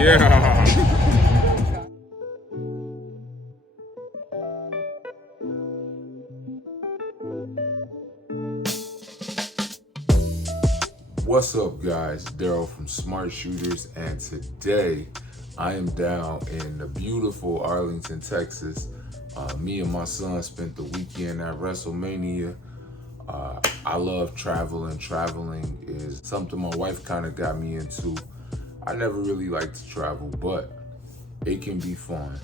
Yeah. What's up, guys? Daryl from Smart Shooters, and today I am down in the beautiful Arlington, Texas. Me and my son spent the weekend at WrestleMania. I love traveling. Traveling is something my wife kind of got me into. I never really liked to travel, but it can be fun.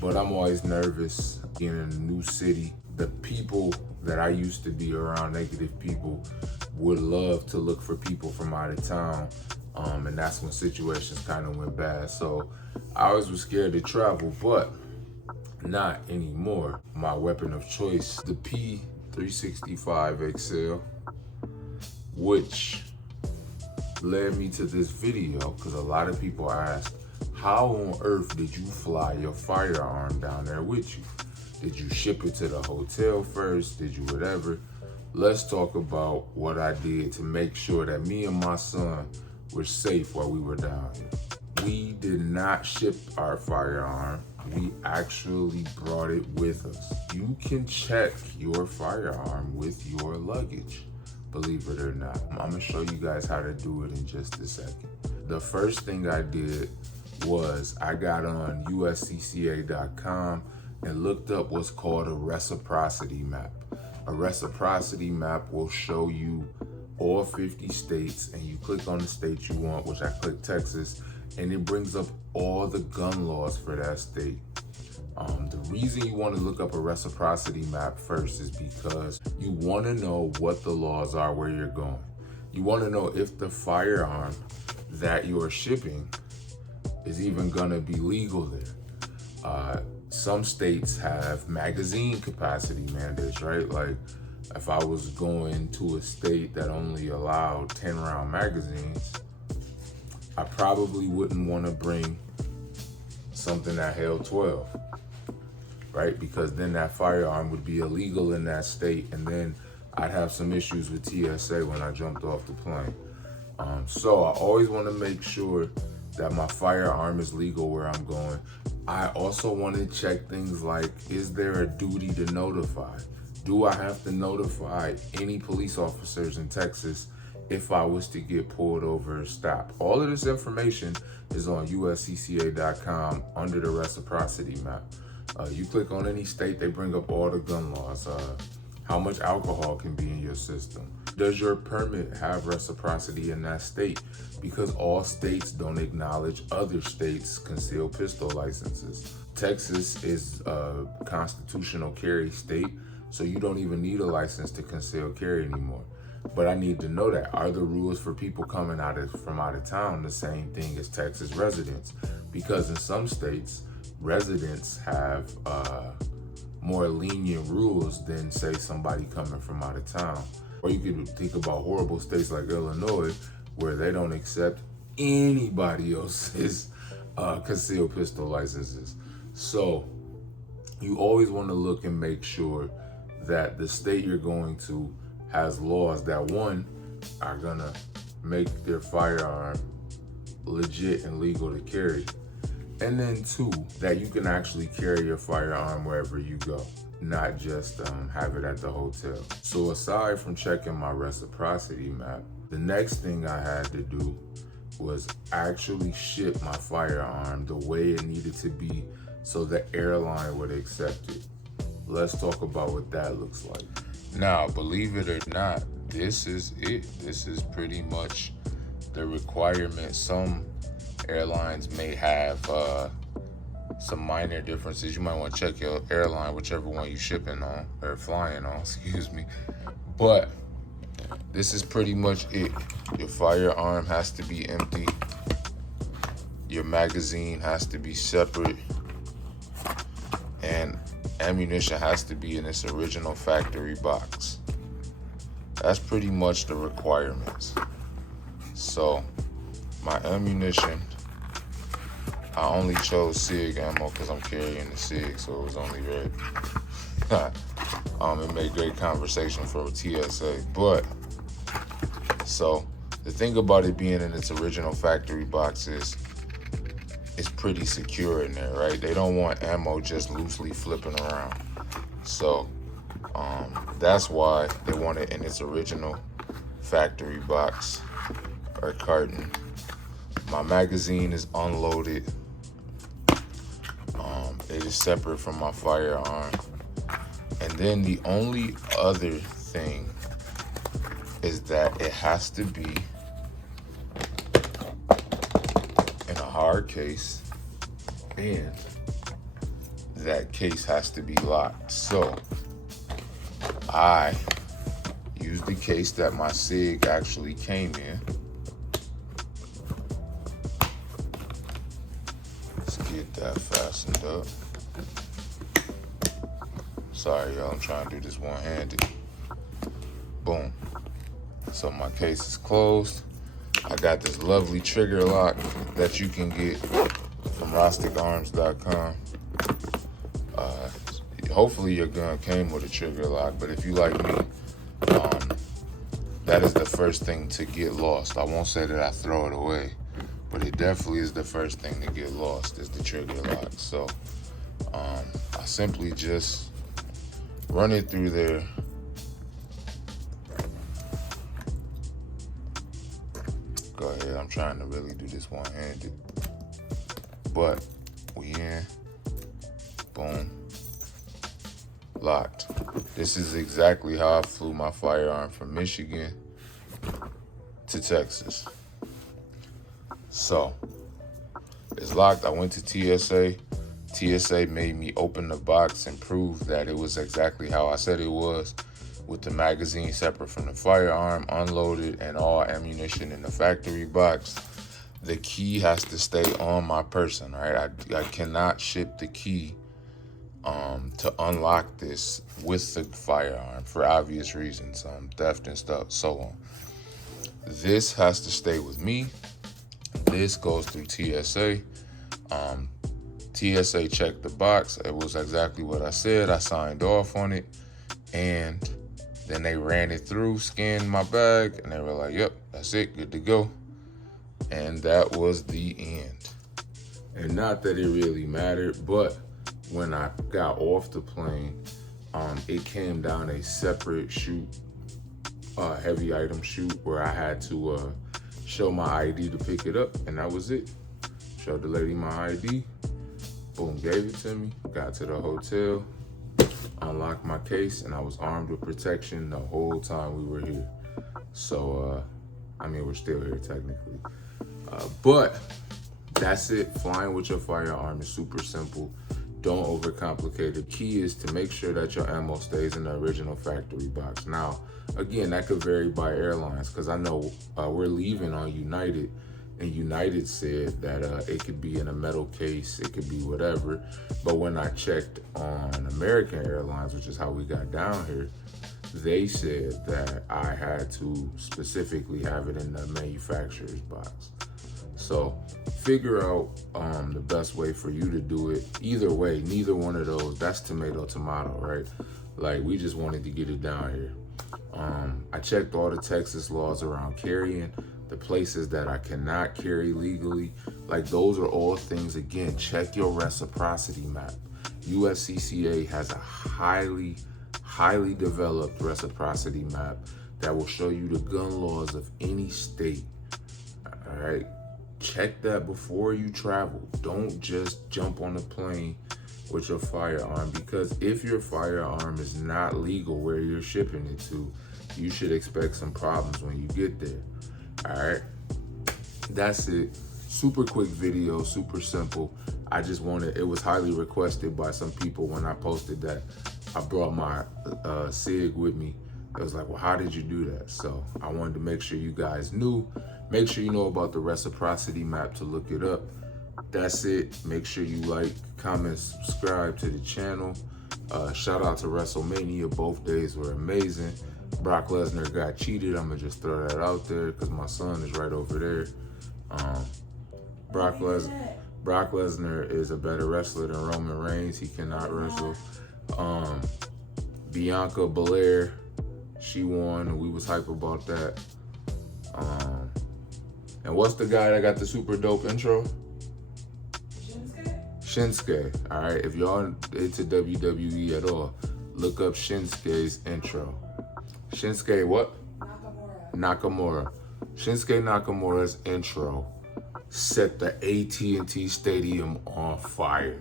But I'm always nervous being in a new city. The people that I used to be around, negative people, would love to look for people from out of town. And that's when situations kind of went bad. So I always was scared to travel, but not anymore. My weapon of choice, the P365 XL, which led me to this video because a lot of people asked, how on earth did you fly your firearm down there with you? Did you ship it to the hotel first? Did you whatever? Let's talk about what I did to make sure that me and my son were safe while we were down here. We did not ship our firearm. We actually brought it with us. You can check your firearm with your luggage, believe it or not. I'm gonna show you guys how to do it in just a second. The first thing I did was I got on USCCA.com and looked up what's called a reciprocity map. A reciprocity map will show you all 50 states, and you click on the state you want, which I clicked Texas, and it brings up all the gun laws for that state. The reason you want to look up a reciprocity map first is because you want to know what the laws are where you're going. You want to know if the firearm that you're shipping is even going to be legal there. Some states have magazine capacity mandates, right? Like if I was going to a state that only allowed 10-round magazines, I probably wouldn't want to bring something that held 12, right? Because then that firearm would be illegal in that state, and then I'd have some issues with TSA when I jumped off the plane. So I always want to make sure that my firearm is legal where I'm going. I also want to check things like, is there a duty to notify? Do I have to notify any police officers in Texas if I was to get pulled over or stopped? All of this information is on USCCA.com under the reciprocity map. You click on any state, they bring up all the gun laws. How much alcohol can be in your system? Does your permit have reciprocity in that state? Because all states don't acknowledge other states' concealed pistol licenses. Texas is a constitutional carry state, so you don't even need a license to conceal carry anymore. But I need to know that. Are the rules for people coming from out of town the same thing as Texas residents? Because in some states, residents have more lenient rules than, say, somebody coming from out of town. Or you could think about horrible states like Illinois, where they don't accept anybody else's concealed pistol licenses. So you always want to look and make sure that the state you're going to has laws that, one, are gonna make their firearm legit and legal to carry, and then two, that you can actually carry your firearm wherever you go, not just have it at the hotel. So aside from checking my reciprocity map, the next thing I had to do was actually ship my firearm the way it needed to be so the airline would accept it. Let's talk about what that looks like. Now, believe it or not, this is it. This is pretty much the requirement. Some airlines may have some minor differences. You might want to check your airline, whichever one you're shipping on or flying on, excuse me. But this is pretty much it. Your firearm has to be empty. Your magazine has to be separate. And ammunition has to be in its original factory box. That's pretty much the requirements. So my ammunition, I only chose SIG ammo because I'm carrying the SIG, so it was only red. It made great conversation for TSA. But so the thing about it being in its original factory box is is pretty secure in there, right? They don't want ammo just loosely flipping around. So that's why they want it in its original factory box or carton. My magazine is unloaded. It is separate from my firearm. And then the only other thing is that it has to be in a hard case, and that case has to be locked. So I used the case that my SIG actually came in. Let's get that fastened up. Sorry, y'all, I'm trying to do this one-handed. Boom. So my case is closed. I got this lovely trigger lock that you can get from rosticarms.com. Hopefully your gun came with a trigger lock, but if you like me, that is the first thing to get lost. I won't say that I throw it away, but it definitely is the first thing to get lost is the trigger lock. So I simply just run it through there. Go ahead, I'm trying to really do this one-handed. But we in. Boom. Locked. This is exactly how I flew my firearm from Michigan to Texas. So it's locked. I went to TSA. TSA made me open the box and prove that it was exactly how I said it was, with the magazine separate from the firearm, unloaded, and all ammunition in the factory box. The key has to stay on my person, right? I cannot ship the key to unlock this with the firearm for obvious reasons, theft and stuff, so on. This has to stay with me. This goes through TSA. TSA checked the box. It was exactly what I said. I signed off on it, and then they ran it through, scanned my bag, and they were like, yep, that's it, good to go. And that was the end. And not that it really mattered, but when I got off the plane, it came down a separate chute, heavy item chute, where I had to show my ID to pick it up, and that was it. Showed the lady my ID, boom, gave it to me, got to the hotel, unlocked my case, and I was armed with protection the whole time we were here. So, we're still here technically. But that's it. Flying with your firearm is super simple. Don't overcomplicate it. The key is to make sure that your ammo stays in the original factory box. Now, again, that could vary by airlines, because I know we're leaving on United, and United said that it could be in a metal case, it could be whatever. But when I checked on American Airlines, which is how we got down here, they said that I had to specifically have it in the manufacturer's box. So figure out the best way for you to do it. Either way, neither one of those, that's tomato, right? Like, we just wanted to get it down here. I checked all the Texas laws around carrying, the places that I cannot carry legally. Like, those are all things, again, check your reciprocity map. USCCA has a highly developed reciprocity map that will show you the gun laws of any state. All right, check that before you travel. Don't just jump on a plane with your firearm, because if your firearm is not legal where you're shipping it to, you should expect some problems when you get there. All right, that's it. Super quick video, super simple. I just wanted, it was highly requested by some people when I posted that I brought my SIG with me. It was like, well, how did you do that? So I wanted to make sure you guys knew. Make sure you know about the reciprocity map to look it up. That's it. Make sure you like, comment, subscribe to the channel. Shout out to WrestleMania. Both days were amazing. Brock Lesnar got cheated. I'm gonna just throw that out there because my son is right over there. Brock Lesnar is a better wrestler than Roman Reigns. He cannot wrestle. Bianca Belair, she won, and we was hype about that. And what's the guy that got the super dope intro? Shinsuke, all right? If y'all into WWE at all, look up Shinsuke's intro. Shinsuke what? Nakamura. Shinsuke Nakamura's intro set the AT&T Stadium on fire.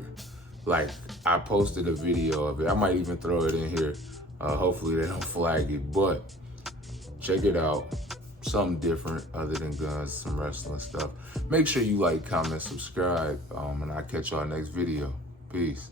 Like, I posted a video of it. I might even throw it in here. Hopefully they don't flag it, but check it out. Something different other than guns, some wrestling stuff. Make sure you like, comment, subscribe, and I'll catch y'all next video. Peace.